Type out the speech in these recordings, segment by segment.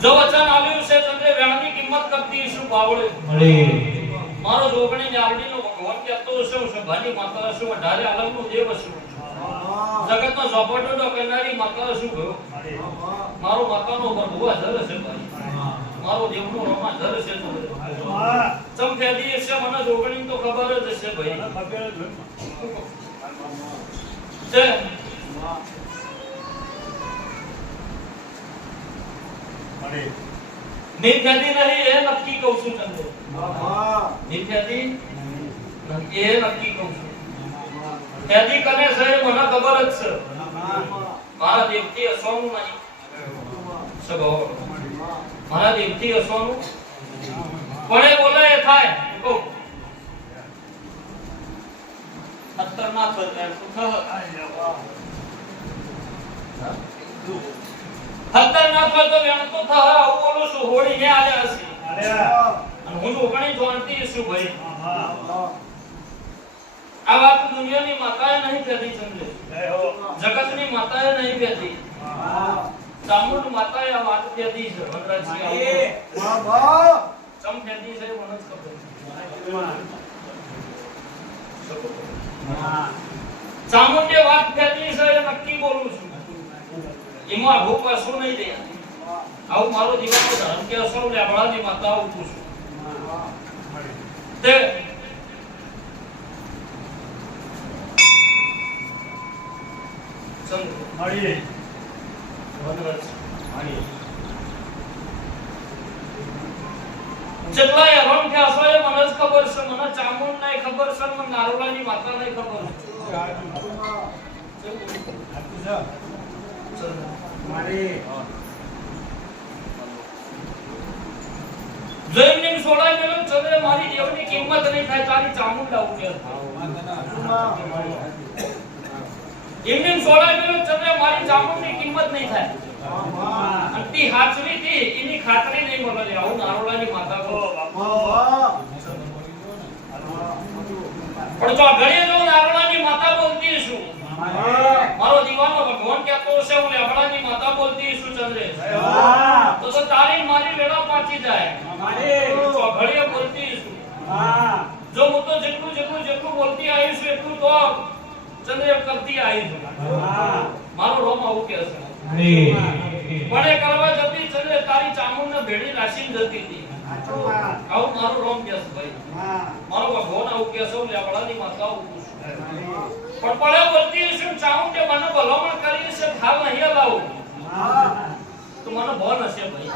जो वचन आल्યું છે ચંદ્રે વ્યાણની કિંમત કરતી શું બાવળે મળે મારો જોગણી જાવડીનો ભગવાન કહેતો છે સભાની માતા શું અઢારે આલમનો દેવ છું જગતનો ઝોપટો કરનારી માતા શું ગયો મારો માતાનો પ્રભુ હાજર છે ભાઈ મારો દેવનો રોમા હાજર છે ચમ ફેદી છે મને જોગણી તો ખબર જ છે ભાઈ છે નિત્યાદી નહીં એ નક્કી કહું છું તમને નિત્યાદી એ નક્કી કહું છું ત્યાદી કને છે મને ખબર જ છે મારા દેવથી અસવાનું નહીં સગો મારા દેવથી અસવાનું પણ એ બોલે એ થાય કહું ખતરનાક ખતરનાક તો વેણ તો થા આવું બોલું છું હોળી ને આલ્યા છે અને હું લોકોની જાણતી છું ભાઈ આ વાત દુનિયાની માતાએ નહીં કહેતી ચંદ્ર જગતની માતાએ નહીં કહેતી ચામુંડ માતાએ આ વાત કહેતી છે વનરાજજી વાહ વાહ ચમ કહેતી છે મને જ ખબર ચામુંડે વાત કહેતી છે એ નક્કી બોલું છું એમાં ભૂપા શું નહીં દે આવું મારો જીવનનો ધર્મ કે અસર લેબડાની માતા ઉઠું છું તે ચંદ્ર મળીએ જેટલા હરણ કે અસર એ મને જ ખબર છે મને ચામુંડ નહીં ખબર છે મને નારોલાની માતા નહીં ખબર છે મારી જૈનની સોળાય મેલો ચંદ્ર મારી દેવની કિંમત નહીં થાય તારી ચામુંડ લાવું કે એમની સોળાય મેલો ચંદ્ર મારી ચામુંડની કિંમત નહીં થાય અંતિ હાચવી થી એની ખાતરી નહીં મળે આવું નારોલાની માતા કો પણ તો ઘરે જો નારોલાની માતા બોલતી છું મારો દીવાનો ભગવાન કહેતો છે હું લેબડાની માતા બોલતી છું ચંદ્રે તો તારી મારી વેળા પાછી જાય તો ઘડીએ બોલતી છું જો હું તો જેટલું બોલતી આવી છું એટલું તો ચંદ્રે કરતી આવી છું મારો રોમ આવું કે છે પણ એ કરવા જતી ચંદ્રે તારી ચામુંડને ભેડી રાશીને જતી હતી આવું મારું રોમ કેસ ભાઈ મારો ભગવાન આવું કેસો લેવડાની માતા આવું પૂછું પણ પડે બોલતી છું ચાહું કે મને ભલામણ કરી છે હાલ નહીં લાવું તો મને ભલ હશે ભાઈ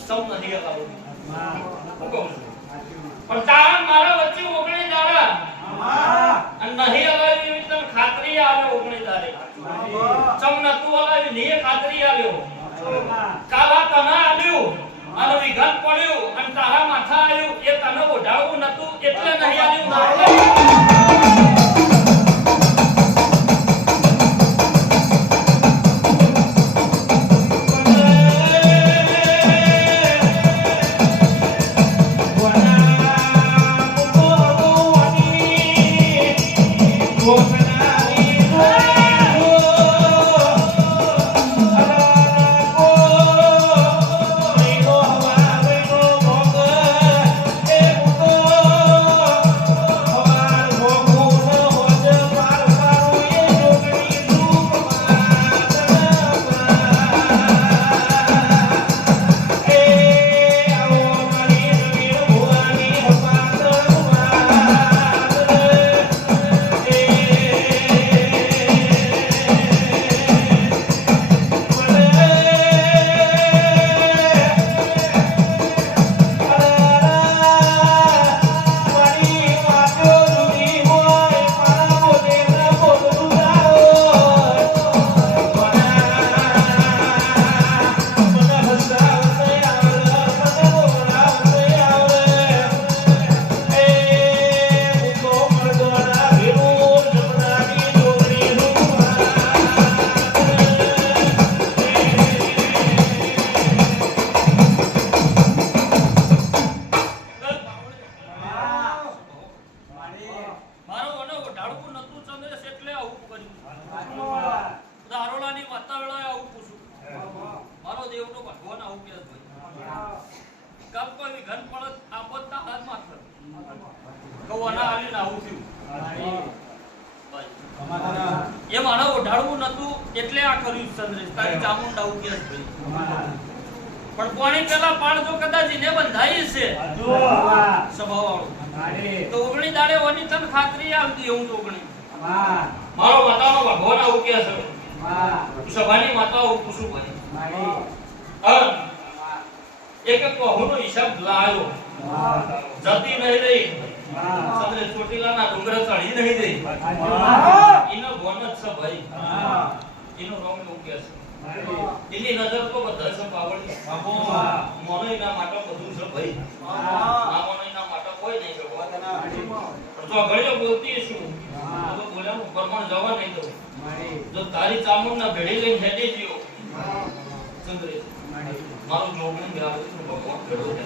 સૌ નહીં લાવું હું કહું છું પણ તારા મારા વચ્ચે ઓગણે દાડા અને નહીં હલાવી એવી તને ખાતરી આવે ઓગણે દાડે ચમ નતું હલાવી ને ખાતરી આવ્યો કાલા તને આવ્યું અને વિઘન પડ્યું અને તારા માથા આવ્યું એ તને ઓઢાવું નતું એટલે નહીં આવ્યું એ મારા ઓઢાડવું નતું એટલે આ કર્યું ચંદ્રેશ તારી ચામુંડા ઉકેલ ભાઈ પણ કોણી પેલા પાડ જો કદાચ એને બંધાઈ છે સ્વભાવવાળો તો ઓગણી દાડે ઓની તન ખાતરી આવતી હું ઓગણી મારો માતાનો ભગવાન આવું કે છે સભાની માતા હું પૂછું ભાઈ એક એક કહુનો હિસાબ લાયો જતી નહીં રહી ચંદ્રેશ ચોટીલાના ડુંગર ચડી નહીં રહી એનો ગોન જ છે ભાઈ એનો રોમ એવું કે છે એની નજર તો બધા છે પાવડી મોનો એના માટે બધું છે ભાઈ આ મોનો એના માટે કોઈ નહીં છે પણ જો ઘડીએ બોલતી છું તો બોલ્યાનું પ્રમાણ જવા નહીં દો જો તારી ચામુંડના ભેડી લઈને હેડી ગયો ચંદ્રેશ મારું જોગણ ગાવ છું ભગવાન ભેડો છે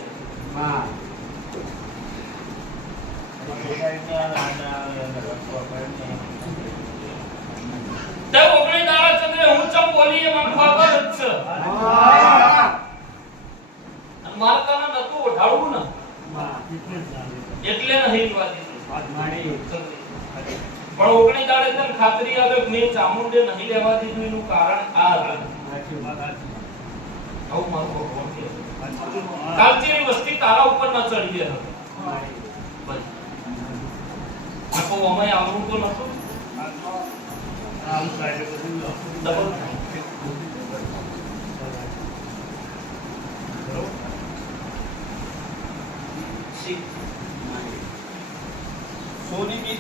તે ઓગણી દાડા ચંદ્રે હું ચમ બોલી એ મને ખબર જ છે અને મારતાના નતું ઓઢાડવું ને એટલે નહીં જોવા દીધું પણ ઓગણી દાડે તને ખાતરી આવે મેં ચામુંડે નહીં લેવા દીધું એનું કારણ આ હતું આવું મારું ભગવાન કે કાલચીની વસ્તી તારા ઉપર ન ચડી ગઈ બસ આપો અમે આવરું તો નતું આમ સાઈડ પર ડબલ સોની